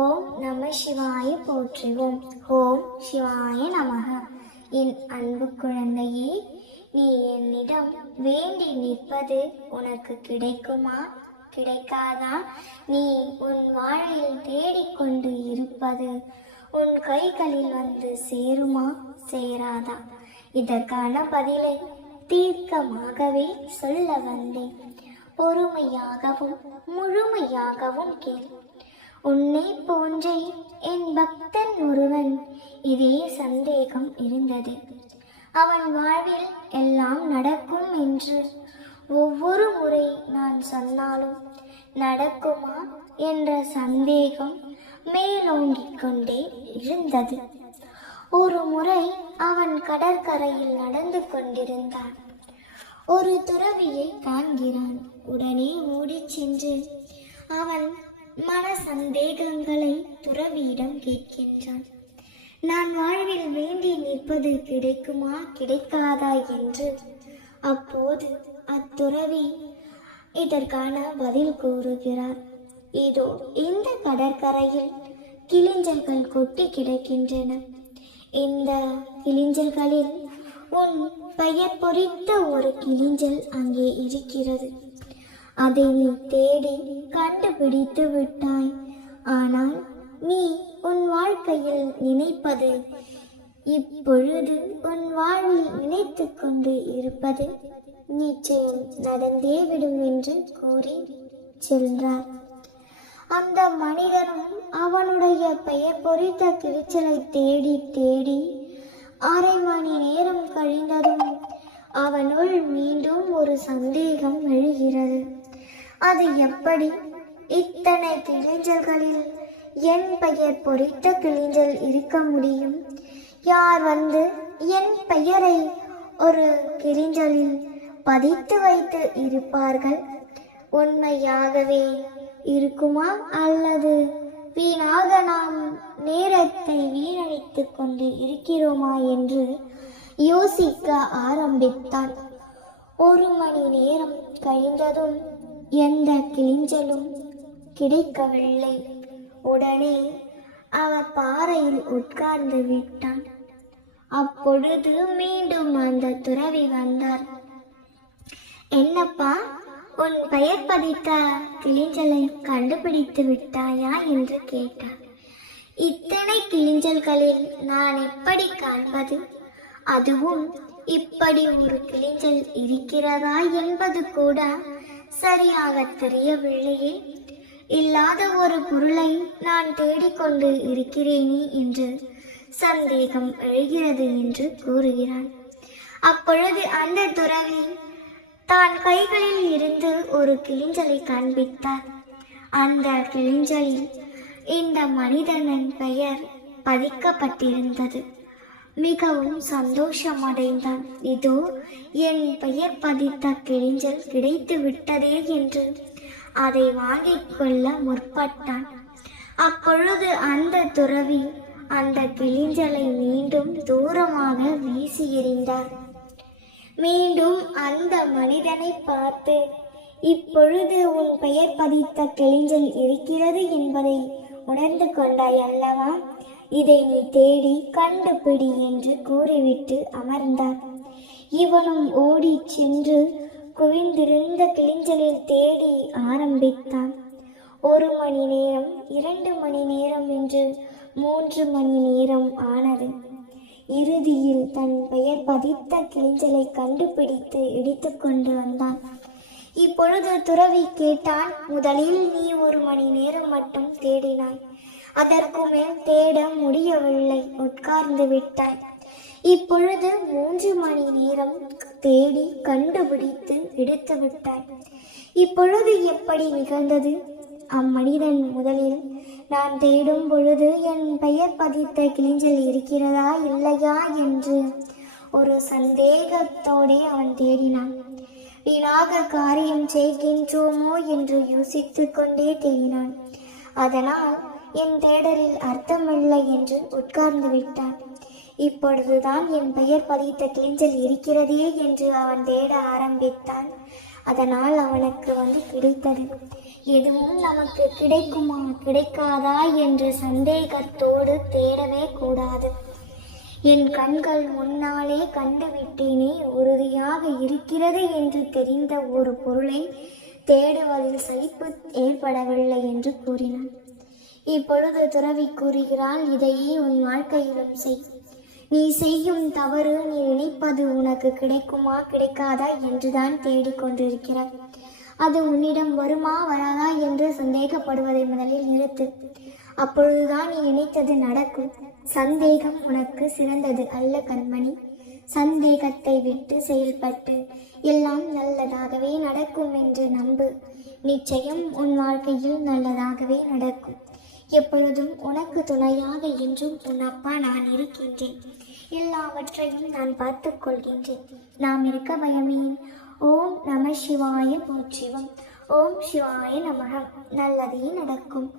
ஓம் நம சிவாய போற்றுவோம். ஓம் சிவாய நமக. என் அன்பு குழந்தையே, நீ என்னிடம் வேண்டி நிற்பது உனக்கு கிடைக்குமா கிடைக்காதா? நீ உன் வாழ்வில் தேடிக்கொண்டு இருப்பது உன் கைகளில் வந்து சேருமா சேராதா? இதற்கான பதிலை தீர்க்கமாகவே சொல்ல வந்தேன். பொறுமையாகவும் முழுமையாகவும் கேள். உன்னை போன்றே என் பக்தன் ஒருவன் இதே சந்தேகம் இருந்தது. அவன் வாழ்வில் எல்லாம் நடக்கும் என்று ஒவ்வொரு முறை நான் சொன்னாலும் நடக்குமா என்ற சந்தேகம் மேலோங்கிக் கொண்டே இருந்தது. ஒரு முறை அவன் கடற்கரையில் நடந்து கொண்டிருந்தான். ஒரு துறவியை காண்கிறான். உடனே ஓடிச் சென்று அவன் மன சந்தேகங்களை துறவியிடம் கேட்கின்றான். நான் வாழ்வில் வேண்டி நிற்பது கிடைக்குமா கிடைக்காதா என்று. அப்போது அத்துறவி இதற்கான பதில் கூறுகிறார். இதோ இந்த கடற்கரையில் கிளிஞ்சல்கள் கொட்டி கிடக்கின்றன. இந்த கிளிஞ்சல்களில் உன் பெயர் பொறித்த ஒரு கிளிஞ்சல் அங்கே இருக்கிறது. அதை நீ தேடி கண்டுபிடித்து விட்டாய். ஆனால் நீ உன் வாழ்க்கையில் நினைப்பது, இப்பொழுது உன் வாழ்வில் நினைத்து கொண்டு இருப்பது நிச்சயம் நடந்தே விடும் என்று கூறி சென்றார். அந்த மனிதனும் அவனுடைய பெயர் பொறித்த கிளிச்சலை தேடி தேடி அரை மணி நேரம் கழிந்ததும் அவனுள் மீண்டும் ஒரு சந்தேகம் எழுகிறது. அது எப்படி? இத்தனை கிளிஞ்சல்களில் என் பெயர் பொறித்த கிளிஞ்சல் இருக்க முடியும்? யார் வந்து என் பெயரை ஒரு கிளிஞ்சலில் பதித்து வைத்து இருப்பார்கள்? உண்மையாகவே இருக்குமா அல்லது வீணாக நாம் நேரத்தை வீணடித்துக் கொண்டு இருக்கிறோமா என்று யோசிக்க ஆரம்பித்தான். ஒரு மணி நேரம் கழிந்ததும் எந்த கிளிஞ்சலும் கிடைக்கவில்லை. உடனே அவன் பாறையில் உட்கார்ந்து விட்டான். அப்பொழுது மீண்டும் அந்த துறவி வந்தார். என்னப்பா, உன் பெயர் பதித்த கிளிஞ்சலை கண்டுபிடித்து விட்டாயா என்று கேட்டார். இத்தனை கிளிஞ்சல்களில் நான் எப்படி காண்பது? அதுவும் இப்படி ஒரு கிளிஞ்சல் இருக்கிறதா என்பது கூட சரியாக தெரியவில்லையே. இல்லாத ஒரு பொருளை நான் தேடிக்கொண்டு இருக்கிறேனே என்று சந்தேகம் எழுகிறது என்று கூறுகிறான். அப்பொழுது அந்த துறவி தான் கைகளில் இருந்து ஒரு கிளிஞ்சலை காண்பித்தார். அந்த கிளிஞ்சலில் இந்த மனிதனின் பெயர் பதிக்கப்பட்டிருந்தது. மிகவும் சந்தோஷமடைந்தான். இதோ என் பெயர் பதித்த கிளிஞ்சல் கிடைத்து விட்டதே என்று அதை வாங்கிக் கொள்ள முற்பட்டான். அப்பொழுது அந்த துறவி அந்த கிளிஞ்சலை மீண்டும் தூரமாக வீசி எறிந்தார். மீண்டும் அந்த மனிதனை பார்த்து, இப்பொழுது உன் பெயர் பதித்த கிளிஞ்சல் இருக்கிறது என்பதை உணர்ந்து கொண்டாய் அல்லவா? இதை நீ தேடி கண்டுபிடி என்று கூறிவிட்டு அமர்ந்தார். இவனும் ஓடி சென்று குவிந்திருந்த கிளிஞ்சலில் தேடி ஆரம்பித்தான். 1 மணி நேரம், 2 மணி நேரம் என்று 3 மணி நேரம் ஆனது. இறுதியில் தன் பெயர் பதித்த கிளிஞ்சலை கண்டுபிடித்து எடுத்து கொண்டு வந்தான். இப்பொழுது துறவி கேட்டான், முதலில் நீ 1 மணி நேரம் மட்டும் தேடினாய், அதற்கு மேல் தேட முடியவில்லை, உட்கார்ந்து விட்டாய். இப்பொழுது 3 மணி நேரம் தேடி கண்டுபிடித்து எடுத்து விட்டாய். இப்பொழுது எப்படி நிகழ்ந்தது? அம்மனிதன் முதலில் நான் தேடும் பொழுது என் பெயர் பதித்த கிளிஞ்சல் இருக்கிறதா இல்லையா என்று ஒரு சந்தேகத்தோடே அவன் தேடினான். வீணாக காரியம் செய்கின்றோமோ என்று யோசித்து கொண்டே தேடினான். அதனால் என் தேடலில் அர்த்தமில்லை என்று உட்கார்ந்து விட்டான். இப்பொழுதுதான் என் பெயர் பதித்த கிளிஞ்சல் இருக்கிறதே என்று அவன் தேட ஆரம்பித்தான். அதனால் அவனுக்கு கிடைத்தது. எதுவும் நமக்கு கிடைக்குமா கிடைக்காதா என்ற சந்தேகத்தோடு தேடவே கூடாது. என் கண்கள் முன்னாலே கண்டுவிட்டேனே, உறுதியாக இருக்கிறது என்று தெரிந்த ஒரு பொருளை தேடுவதில் சலிப்பு ஏற்படவில்லை என்று கூறினான். இப்பொழுது துறவி கூறுகிறாள், இதையே உன் வாழ்க்கையிலும் செய். நீ செய்யும் தவறு நீ நினைப்பது உனக்கு கிடைக்குமா கிடைக்காதா என்றுதான் தேடிக்கொண்டிருக்கிறாய். அது உன்னிடம் வருமா வராதா என்று சந்தேகப்படுவதை முதலில் நிறுத்து. அப்பொழுதுதான் நீ நினைத்தது நடக்கும். சந்தேகம் உனக்கு சிறந்தது அல்ல கண்மணி. சந்தேகத்தை விட்டு செயல்பட்டு எல்லாம் நல்லதாகவே நடக்கும் என்று நம்பு. நிச்சயம் உன் வாழ்க்கையில் நல்லதாகவே நடக்கும். எப்பொழுதும் உனக்கு துணையாக என்றும் உன் அப்பா நான் இருக்கின்றேன். எல்லாவற்றையும் நான் பார்த்துக் கொள்கின்றேன். நாம் இருக்க பயமேன். ஓம் நம சிவாய போற்றிவம். ஓம் சிவாய நமக. நல்லதே நடக்கும்.